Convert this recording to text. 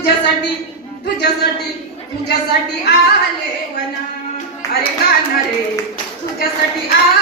तुझ्यासाठी तुझ्यासाठी तुझ्यासाठी आले वना. अरे गाणारे तुझ्यासाठी आ